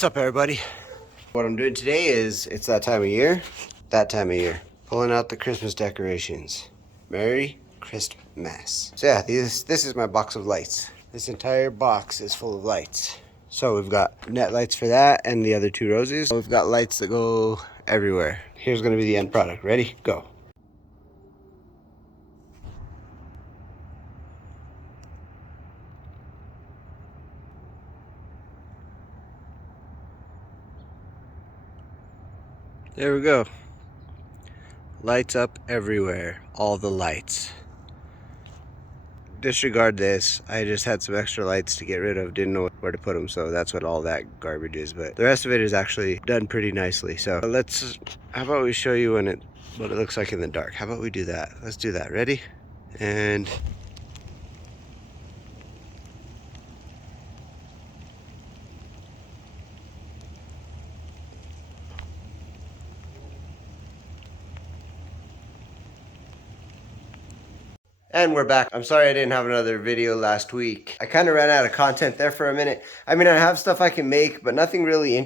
What's up, everybody? What I'm doing today is, it's that time of year. Pulling out the Christmas decorations. Merry Christmas. So yeah, this is my box of lights. This entire box is full of lights. So we've got net lights for that and the other two roses. We've got lights that go everywhere. Here's gonna be the end product. Ready? Go. There we go. Lights up everywhere. All the lights. Disregard this. I just had some extra lights to get rid of. Didn't know where to put them, so that's what all that garbage is. But the rest of it is actually done pretty nicely. So how about we show you what it looks like in the dark? How about we do that? Let's do that. Ready? And we're back. I'm sorry I didn't have another video last week. I kind of ran out of content there for a minute. I mean, I have stuff I can make, but nothing really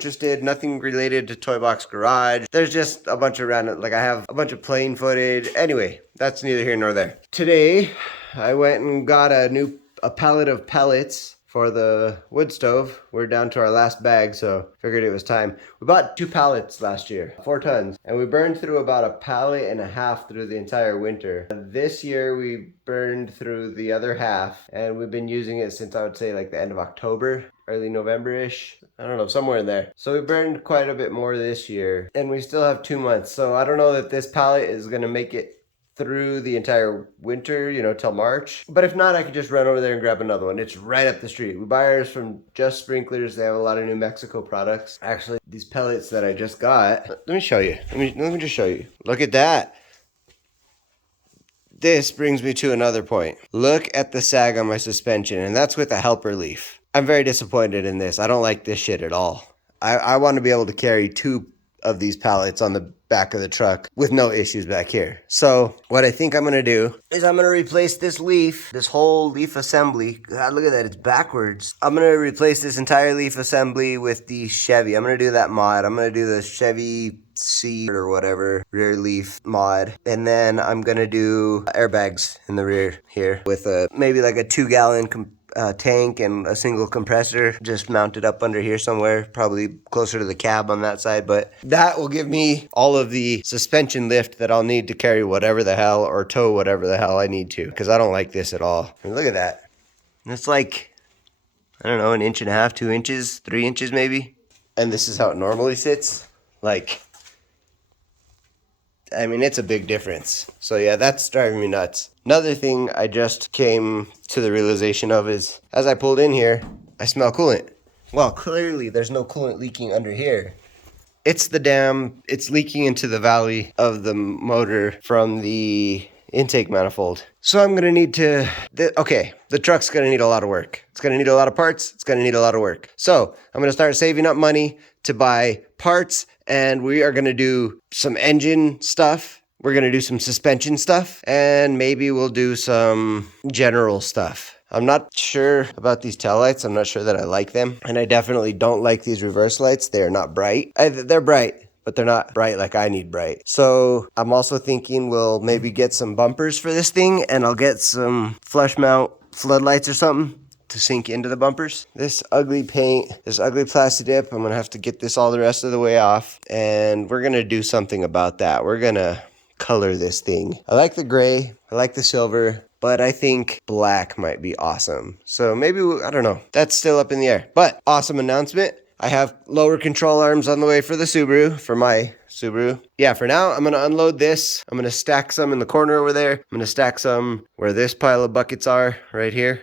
nothing related to TOY-bBOX Garage. There's just a bunch of random, like I have a bunch of plane footage. Anyway, that's neither here nor there. Today, I went and got a pallet of pellets for the wood stove. We're down to our last bag, so figured it was time. We bought 2 pallets last year, 4 tons, and we burned through about a pallet and a half through the entire winter. This year we burned through the other half, and we've been using it since I would say like the end of October, early November-ish. I don't know, somewhere in there. So we burned quite a bit more this year, and we still have 2 months. So I don't know that this pallet is gonna make it through the entire winter, you know, till March. But if not, I could just run over there and grab another one. It's right up the street. We buy ours from Just Sprinklers. They have a lot of New Mexico products. Actually, these pellets that I just got, let me show you. Let me just show you. Look at that. This brings me to another point. Look at the sag on my suspension, and that's with a helper leaf. I'm very disappointed in this. I don't like this shit at all. I want to be able to carry 2 of these pallets on the back of the truck with no issues back here. So what I think I'm gonna do is I'm gonna replace this leaf, this whole leaf assembly. God, look at that, it's backwards. I'm gonna replace this entire leaf assembly with the Chevy. I'm gonna do that mod. I'm gonna do the Chevy C or whatever rear leaf mod, and then I'm gonna do airbags in the rear here with maybe like a 2-gallon tank and a single compressor just mounted up under here somewhere, probably closer to the cab on that side. But that will give me all of the suspension lift that I'll need to carry whatever the hell or tow whatever the hell I need to, because I don't like this at all. I mean, look at that. It's like, I don't know, 1.5 inches, 2 inches, 3 inches maybe. And this is how it normally sits. Like, I mean, it's a big difference. So yeah, that's driving me nuts. Another thing I just came to the realization of is, as I pulled in here, I smell coolant. Well, clearly there's no coolant leaking under here. It's leaking into the valley of the motor from the intake manifold. So I'm gonna need to, the truck's gonna need a lot of work. It's gonna need a lot of parts, it's gonna need a lot of work. So I'm gonna start saving up money to buy parts, and we are gonna do some engine stuff. We're gonna do some suspension stuff, and maybe we'll do some general stuff. I'm not sure about these tail lights. I'm not sure that I like them. And I definitely don't like these reverse lights. They are not bright. They're bright, but they're not bright like I need bright. So I'm also thinking we'll maybe get some bumpers for this thing, and I'll get some flush mount floodlights or something to sink into the bumpers. This ugly paint, this ugly plastic dip, I'm gonna have to get this all the rest of the way off, and we're gonna do something about that. We're gonna color this thing. I like the gray, I like the silver, but I think black might be awesome. So maybe, I don't know. That's still up in the air. But awesome announcement. I have lower control arms on the way for the Subaru, for my Subaru. Yeah, for now, I'm going to unload this. I'm going to stack some in the corner over there. I'm going to stack some where this pile of buckets are, right here.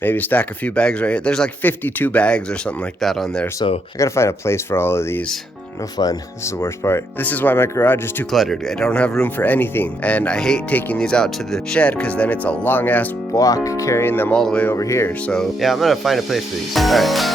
Maybe stack a few bags right here. There's like 52 bags or something like that on there. So I got to find a place for all of these. No fun. This is the worst part. This is why my garage is too cluttered. I don't have room for anything. And I hate taking these out to the shed because then it's a long ass walk carrying them all the way over here. So yeah, I'm going to find a place for these. All right.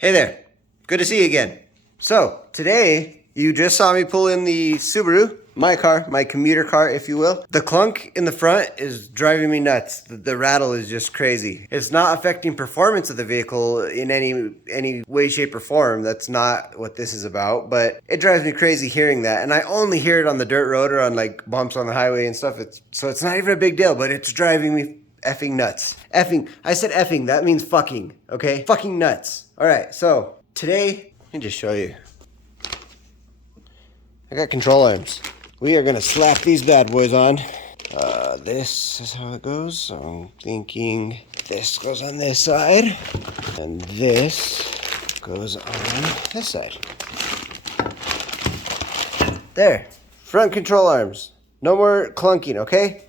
Hey there, good to see you again. So, today, you just saw me pull in the Subaru, my car, my commuter car, if you will. The clunk in the front is driving me nuts. The rattle is just crazy. It's not affecting performance of the vehicle in any way, shape, or form. That's not what this is about, but it drives me crazy hearing that. And I only hear it on the dirt road or on like bumps on the highway and stuff. So it's not even a big deal, but it's driving me effing nuts. Effing, I said effing, that means fucking, okay? Fucking nuts. All right, so today, let me just show you. I got control arms. We are gonna slap these bad boys on. This is how it goes. So I'm thinking this goes on this side, and this goes on this side. There, front control arms. No more clunking, okay?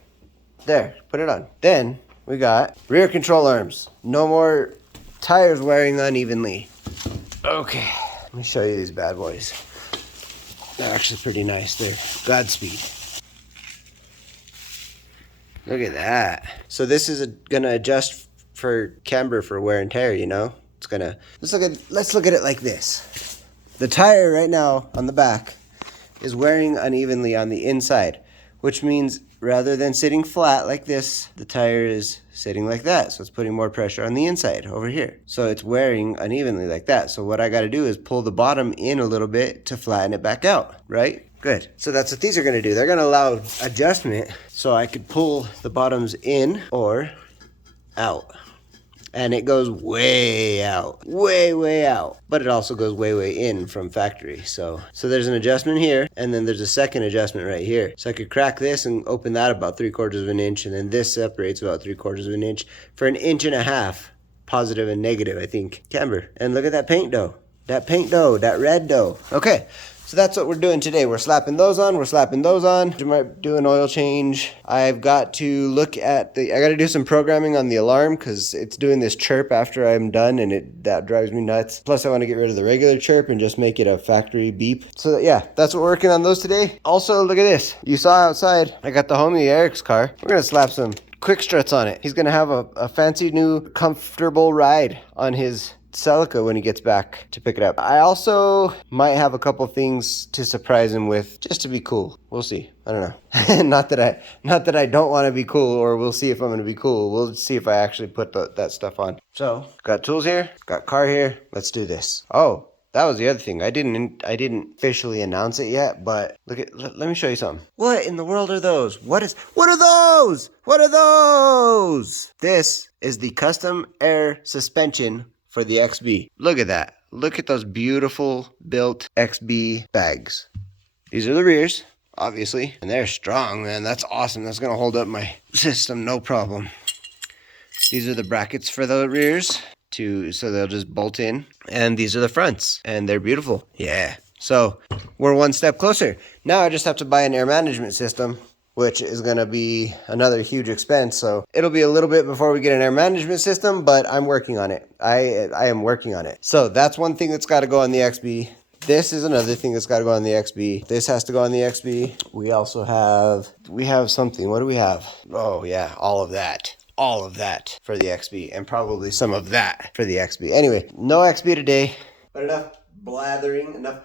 There, put it on. Then we got rear control arms. No more tires wearing unevenly. Okay, let me show you these bad boys. They're actually pretty nice. They're Godspeed. Look at that. So this is gonna adjust for camber for wear and tear, you know? It's gonna, let's look at it like this. The tire right now on the back is wearing unevenly on the inside, which means rather than sitting flat like this, the tire is sitting like that. So it's putting more pressure on the inside over here. So it's wearing unevenly like that. So what I got to do is pull the bottom in a little bit to flatten it back out, right? Good. So that's what these are going to do. They're going to allow adjustment so I could pull the bottoms in or out. And it goes way out, way out. But it also goes way in from factory. So there's an adjustment here, and then there's a second adjustment right here. So I could crack this and open that about 3/4 of an inch, and then this separates about 3/4 of an inch for 1.5 inches, positive and negative, I think, camber. And look at that paint dough. That paint dough, that red dough. Okay. So that's what we're doing today. We're slapping those on. We're slapping those on. I might do an oil change. I've got to look at I got to do some programming on the alarm because it's doing this chirp after I'm done, and that drives me nuts. Plus, I want to get rid of the regular chirp and just make it a factory beep. So yeah, that's what we're working on those today. Also, look at this. You saw outside, I got the homie Eric's car. We're going to slap some quick struts on it. He's going to have a fancy new comfortable ride on his Celica when he gets back to pick it up. I also might have a couple things to surprise him with just to be cool. We'll see. I don't know. not that I don't want to be cool, or we'll see if I'm going to be cool. We'll see if I actually put that stuff on. So, got tools here, got car here. Let's do this. Oh, that was the other thing. I didn't officially announce it yet, but let me show you something. What in the world are those? What are those? What are those? This is the custom air suspension for the XB. Look at that. Look at those beautiful built XB bags. These are the rears, obviously, and they're strong, man. That's awesome. That's gonna hold up my system, no problem. These are the brackets for the rears, so they'll just bolt in. And these are the fronts, and they're beautiful. Yeah. So we're one step closer. Now I just have to buy an air management system, which is going to be another huge expense. So it'll be a little bit before we get an air management system, but I'm working on it. I am working on it. So that's one thing that's got to go on the XB. This is another thing that's got to go on the XB. This has to go on the XB. We also have something. What do we have? Oh yeah, all of that for the XB, and probably some of that for the XB. Anyway, no XB today, but enough blathering, enough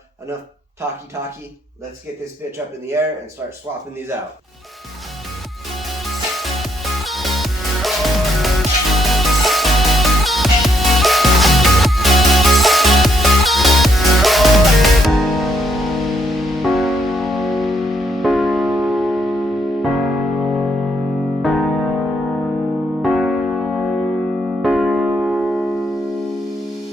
talky. Let's get this bitch up in the air and start swapping these out.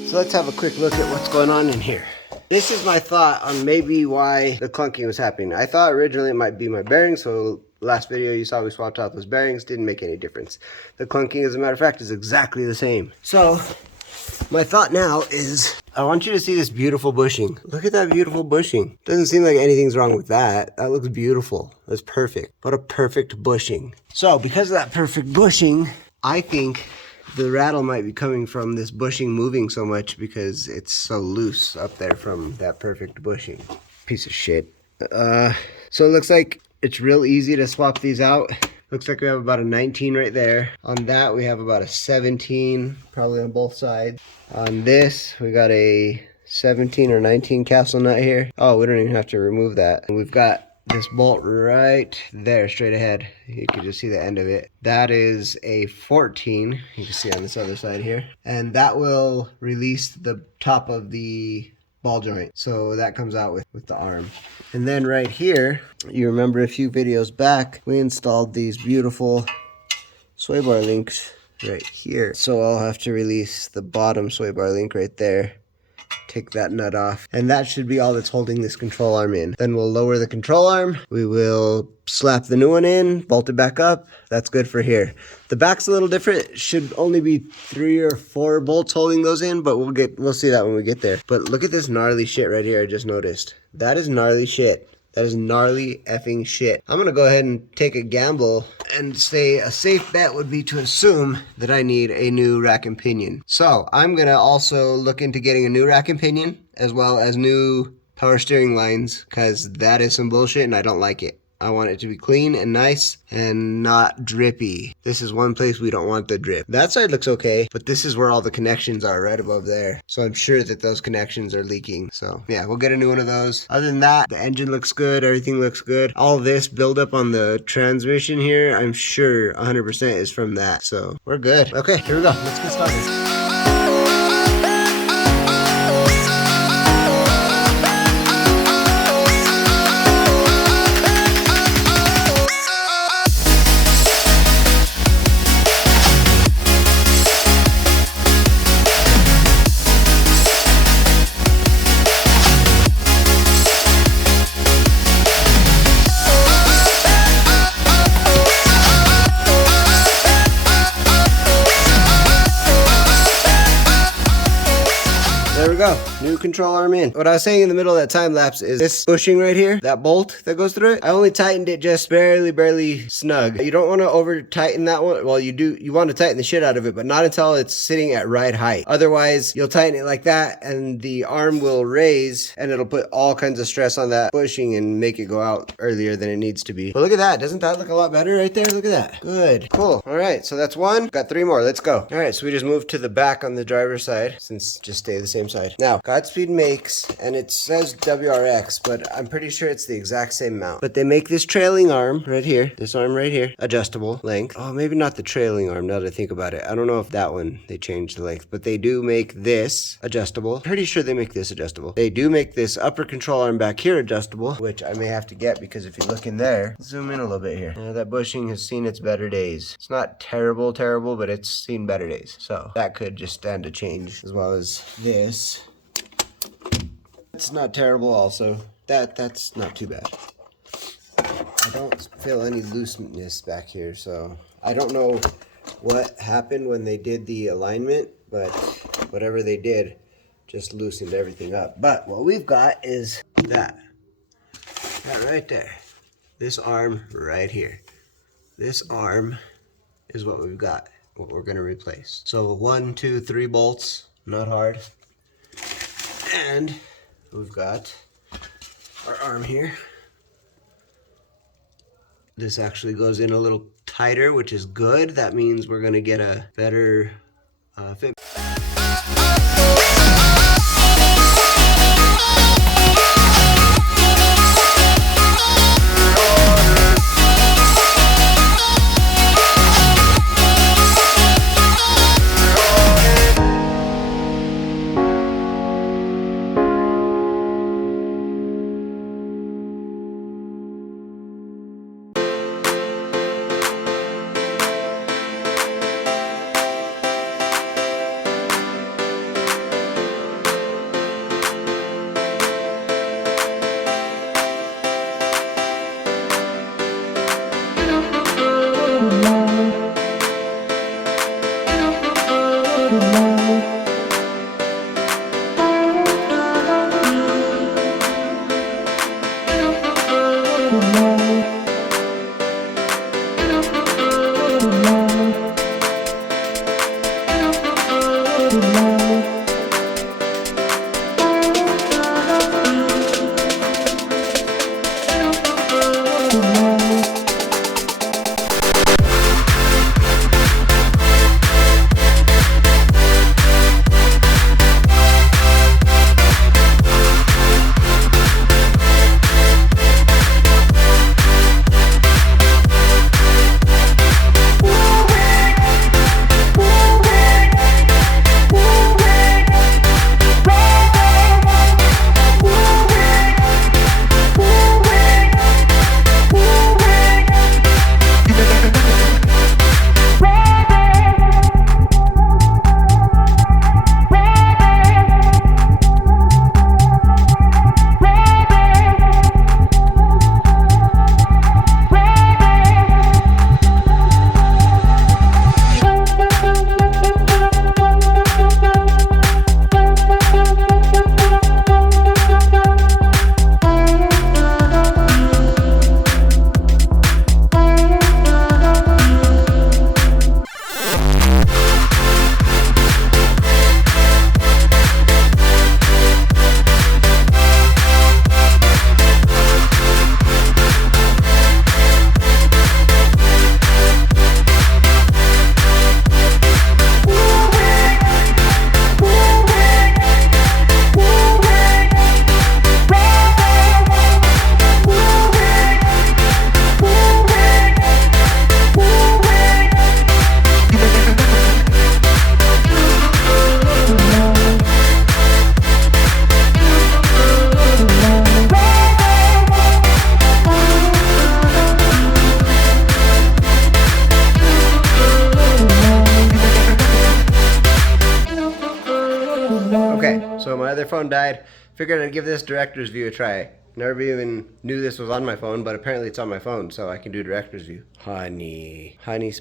So let's have a quick look at what's going on in here. This is my thought on maybe why the clunking was happening. I thought originally it might be my bearings, so last video you saw we swapped out those bearings, didn't make any difference. The clunking, as a matter of fact, is exactly the same. So my thought now is I want you to see this beautiful bushing. Look at that beautiful bushing. Doesn't seem like anything's wrong with that. That looks beautiful. That's perfect. What a perfect bushing. So because of that perfect bushing, I think the rattle might be coming from this bushing moving so much because it's so loose up there from that perfect bushing. Piece of shit. So it looks like it's real easy to swap these out. Looks like we have about a 19 right there. On that, we have about a 17, probably on both sides. On this, we got a 17 or 19 castle nut here. Oh, we don't even have to remove that. And we've got this bolt right there, straight ahead. You can just see the end of it. That is a 14. You can see on this other side here. And that will release the top of the ball joint. So that comes out with the arm. And then right here, you remember a few videos back, we installed these beautiful sway bar links right here. So I'll have to release the bottom sway bar link right there. Take that nut off, and that should be all that's holding this control arm in. Then we'll lower the control arm, we will slap the new one in, bolt it back up. That's good for here. The back's a little different. Should only be 3 or 4 bolts holding those in, but we'll see that when we get there. But look at this gnarly shit right here I just noticed. That is gnarly shit. That is gnarly effing shit. I'm gonna go ahead and take a gamble and say a safe bet would be to assume that I need a new rack and pinion. So I'm gonna also look into getting a new rack and pinion as well as new power steering lines, because that is some bullshit and I don't like it. I want it to be clean and nice and not drippy. This is one place we don't want the drip. That side looks okay, but this is where all the connections are, right above there. So I'm sure that those connections are leaking. So yeah, we'll get a new one of those. Other than that, the engine looks good. Everything looks good. All this buildup on the transmission here, I'm sure 100% is from that. So we're good. Okay, here we go. Let's get started. There we go, new control arm in. What I was saying in the middle of that time lapse is this bushing right here, that bolt that goes through it, I only tightened it just barely snug. You don't want to over tighten that one. Well, you want to tighten the shit out of it, but not until it's sitting at right height. Otherwise, you'll tighten it like that and the arm will raise and it'll put all kinds of stress on that bushing and make it go out earlier than it needs to be. But look at that, doesn't that look a lot better right there? Look at that, good, cool. All right, so that's one, got 3 more, let's go. All right, so we just moved to the back on the driver's side, since just stay the same side. Now, Godspeed makes, and it says WRX, but I'm pretty sure it's the exact same mount. But they make this trailing arm right here, this arm right here, adjustable length. Oh, maybe not the trailing arm now that I think about it. I don't know if that one, they changed the length, but they do make this adjustable. Pretty sure they make this adjustable. They do make this upper control arm back here adjustable, which I may have to get because if you look in there, zoom in a little bit here. That bushing has seen its better days. It's not terrible, but it's seen better days. So that could just stand to change, as well as this. It's not terrible also. That's not too bad. I don't feel any looseness back here, so I don't know what happened when they did the alignment, but whatever they did just loosened everything up. But what we've got is that right there. This arm right here. This arm is what we've got, what we're gonna replace. So 1, 2, 3 bolts, not hard. And we've got our arm here. This actually goes in a little tighter, which is good. That means we're gonna get a better fit. So my other phone died. Figured I'd give this director's view a try. Never even knew this was on my phone, but apparently it's on my phone, so I can do director's view. Honey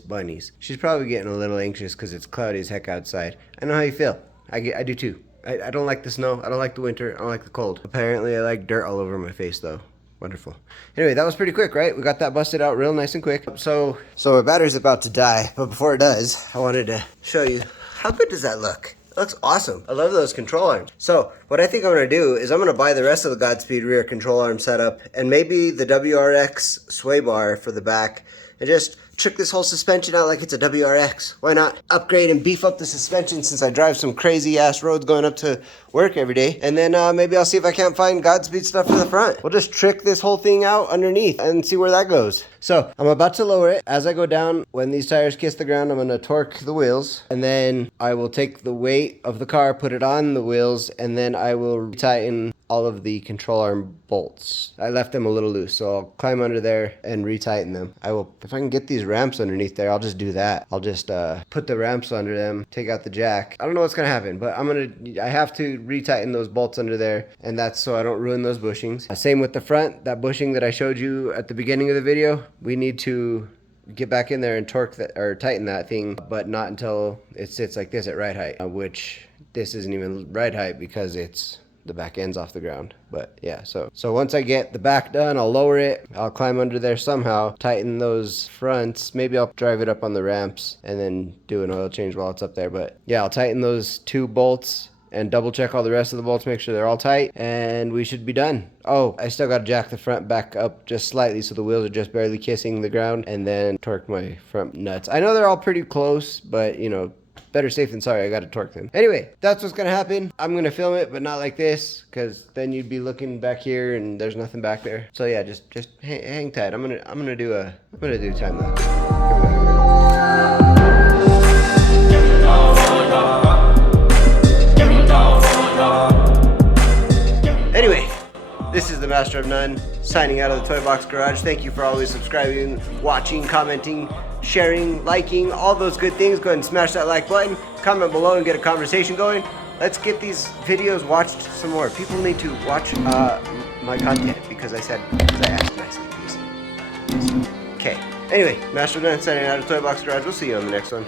bunnies. She's probably getting a little anxious because it's cloudy as heck outside. I know how you feel. I do too. I don't like the snow. I don't like the winter. I don't like the cold. Apparently I like dirt all over my face though. Wonderful. Anyway, that was pretty quick, right? We got that busted out real nice and quick. So my battery's about to die, but before it does, I wanted to show you how good does that look? It looks awesome. I love those control arms. So what I think I'm gonna do is I'm gonna buy the rest of the Godspeed rear control arm setup and maybe the WRX sway bar for the back and just trick this whole suspension out like it's a WRX. Why not upgrade and beef up the suspension since I drive some crazy ass roads going up to work every day. And then maybe I'll see if I can't find Godspeed stuff for the front. We'll just trick this whole thing out underneath and see where that goes. So I'm about to lower it. As I go down, when these tires kiss the ground, I'm gonna torque the wheels and then I will take the weight of the car, put it on the wheels, and then I will tighten all of the control arm bolts. I left them a little loose, so I'll climb under there and retighten them. I will, if I can get these ramps underneath there, I'll just do that. I'll just put the ramps under them, take out the jack. I don't know what's gonna happen, but I have to retighten those bolts under there, and that's so I don't ruin those bushings. Same with the front, that bushing that I showed you at the beginning of the video, we need to get back in there and torque that, or tighten that thing, but not until it sits like this at right height, which this isn't even right height because it's the back end's off the ground. But yeah, so once I get the back done, I'll lower it, I'll climb under there somehow, tighten those fronts, maybe I'll drive it up on the ramps and then do an oil change while it's up there. But yeah, I'll tighten those two bolts and double check all the rest of the bolts, make sure they're all tight, and we should be done. Oh, I still gotta jack the front back up just slightly so the wheels are just barely kissing the ground, and then torque my front nuts. I know they're all pretty close, but you know, better safe than sorry, I gotta torque them. Anyway, that's what's gonna happen. I'm gonna film it, but not like this, because then you'd be looking back here and there's nothing back there. So yeah, just hang tight. I'm gonna do time lapse. Anyway, this is the Master of None, signing out of the Toy-bBOX Garage. Thank you for always subscribing, watching, commenting, sharing, liking, all those good things. Go ahead and smash that like button, comment below and get a conversation going. Let's get these videos watched some more. People need to watch my content because I asked nicely, please. Okay, anyway, Master of None signing out of Toy-bBOX Garage. We'll see you on the next one.